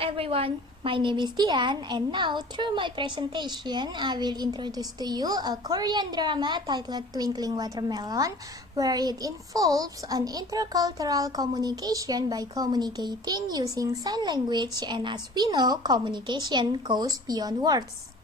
everyone, my name is Dian, and now through my presentation I will introduce to you a Korean drama titled Twinkling Watermelon, where it involves an intercultural communication by communicating using sign language, and as we know, communication goes beyond words.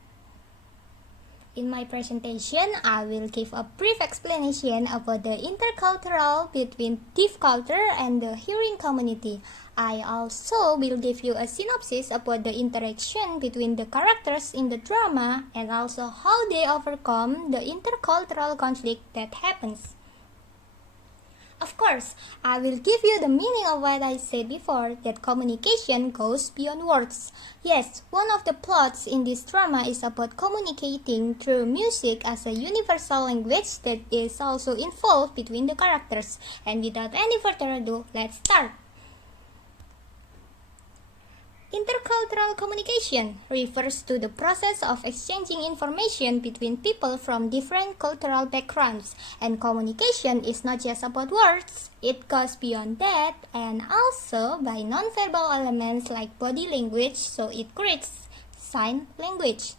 In my presentation, I will give a brief explanation about the intercultural between deaf culture and the hearing community. I also will give you a synopsis about the interaction between the characters in the drama and also how they overcome the intercultural conflict that happens. Of course, I will give you the meaning of what I said before, that communication goes beyond words. Yes, one of the plots in this drama is about communicating through music as a universal language that is also involved between the characters. And without any further ado, let's start. Intercultural communication refers to the process of exchanging information between people from different cultural backgrounds, and communication is not just about words, it goes beyond that and also by non-verbal elements like body language, so it creates sign language.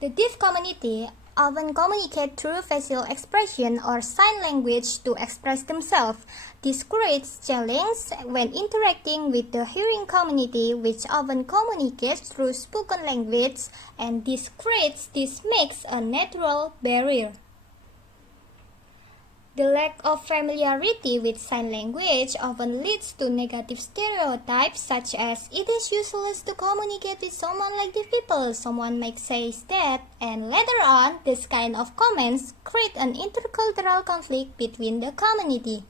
The deaf community often communicate through facial expression or sign language to express themselves. This creates challenge when interacting with the hearing community, which often communicates through spoken language, and this makes a natural barrier. The lack of familiarity with sign language often leads to negative stereotypes, such as it is useless to communicate with someone like deaf people, someone might say that, and later on, this kind of comments create an intercultural conflict between the community.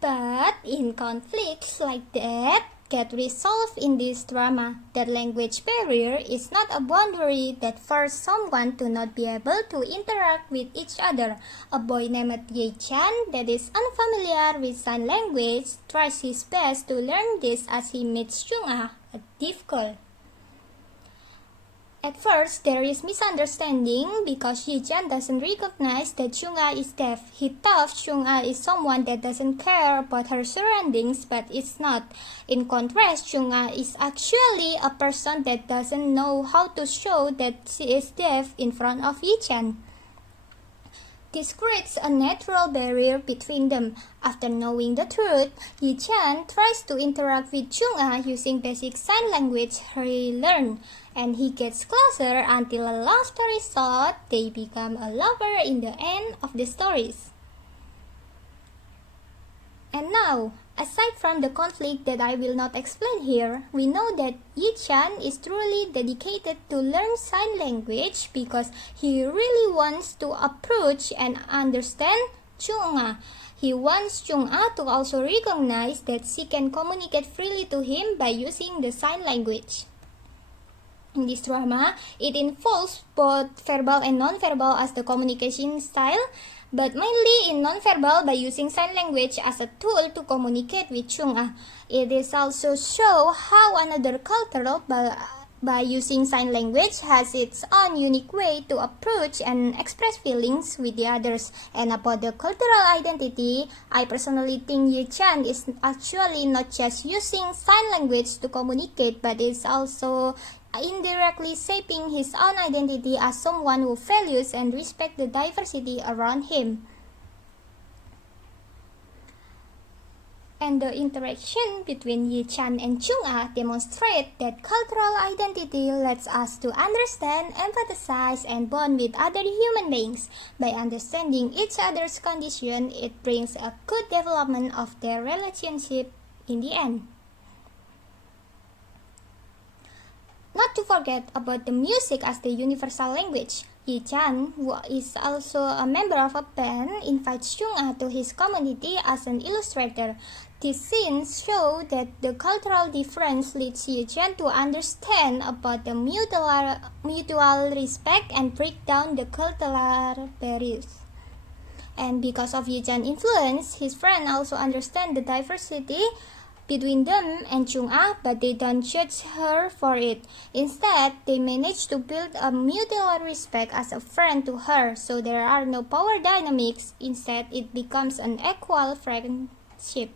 But in conflicts like that get resolved in this drama, that language barrier is not a boundary that forces someone to not be able to interact with each other. A boy named Ye-chan that is unfamiliar with sign language tries his best to learn this as he meets Chung Ah, a deaf girl. At first, there is misunderstanding because Ye-chan doesn't recognize that Chung Ah is deaf. He thought Chung Ah is someone that doesn't care about her surroundings, but it's not. In contrast, Chung Ah is actually a person that doesn't know how to show that she is deaf in front of Ye-chan. This creates a natural barrier between them. After knowing the truth, Ye-chan tries to interact with Chung Ah using basic sign language he learned, and he gets closer until a long story short, they become a lover in the end of the stories. And now, aside from the conflict that I will not explain here, we know that Ye-chan is truly dedicated to learn sign language because he really wants to approach and understand Chung Ah. He wants Chung Ah to also recognize that she can communicate freely to him by using the sign language. In this drama, it involves both verbal and non-verbal as the communication style, but mainly in non-verbal by using sign language as a tool to communicate with Chung Ah. It is also show how another culture by using sign language has its own unique way to approach and express feelings with the others. And about the cultural identity, I personally think Ye-chan is actually not just using sign language to communicate, but is also indirectly shaping his own identity as someone who values and respects the diversity around him. And the interaction between Ye-chan and Chung Ah demonstrate that cultural identity lets us to understand, empathize, and bond with other human beings. By understanding each other's condition, it brings a good development of their relationship in the end. Not to forget about the music as the universal language. Ye-chan, who is also a member of a band, invites Chung Ah to his community as an illustrator. These scenes show that the cultural difference leads Ye-chan to understand about the mutual respect and break down the cultural barriers. And because of Ye-chan's influence, his friends also understand the diversity between them and Chung Ah, but they don't judge her for it. Instead, they manage to build a mutual respect as a friend to her, so there are no power dynamics. Instead, it becomes an equal friendship.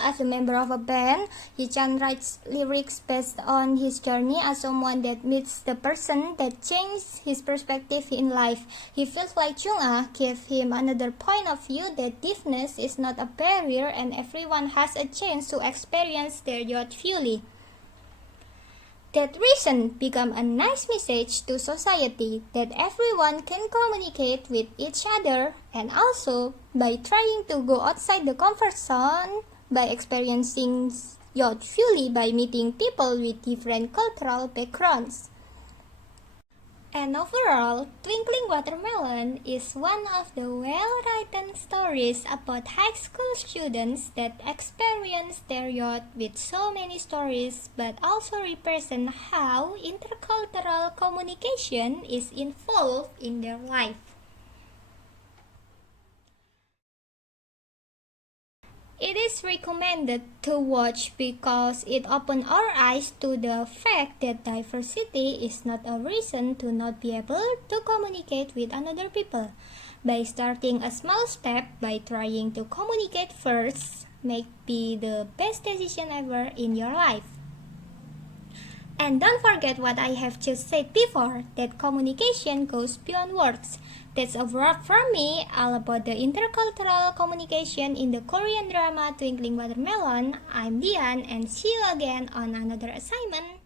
As a member of a band, Yi-chan writes lyrics based on his journey as someone that meets the person that changed his perspective in life. He feels like Chung Ah gave him another point of view that deafness is not a barrier and everyone has a chance to experience their youth fully. That reason become a nice message to society that everyone can communicate with each other, and also by trying to go outside the comfort zone, by experiencing youth fully by meeting people with different cultural backgrounds. And overall, Twinkling Watermelon is one of the well-written stories about high school students that experience their youth with so many stories, but also represent how intercultural communication is involved in their life. It is recommended to watch because it opens our eyes to the fact that diversity is not a reason to not be able to communicate with another people. By starting a small step by trying to communicate first may be the best decision ever in your life. And don't forget what I have just said before, that communication goes beyond words. That's a wrap from me all about the intercultural communication in the Korean drama Twinkling Watermelon. I'm Dian and see you again on another assignment.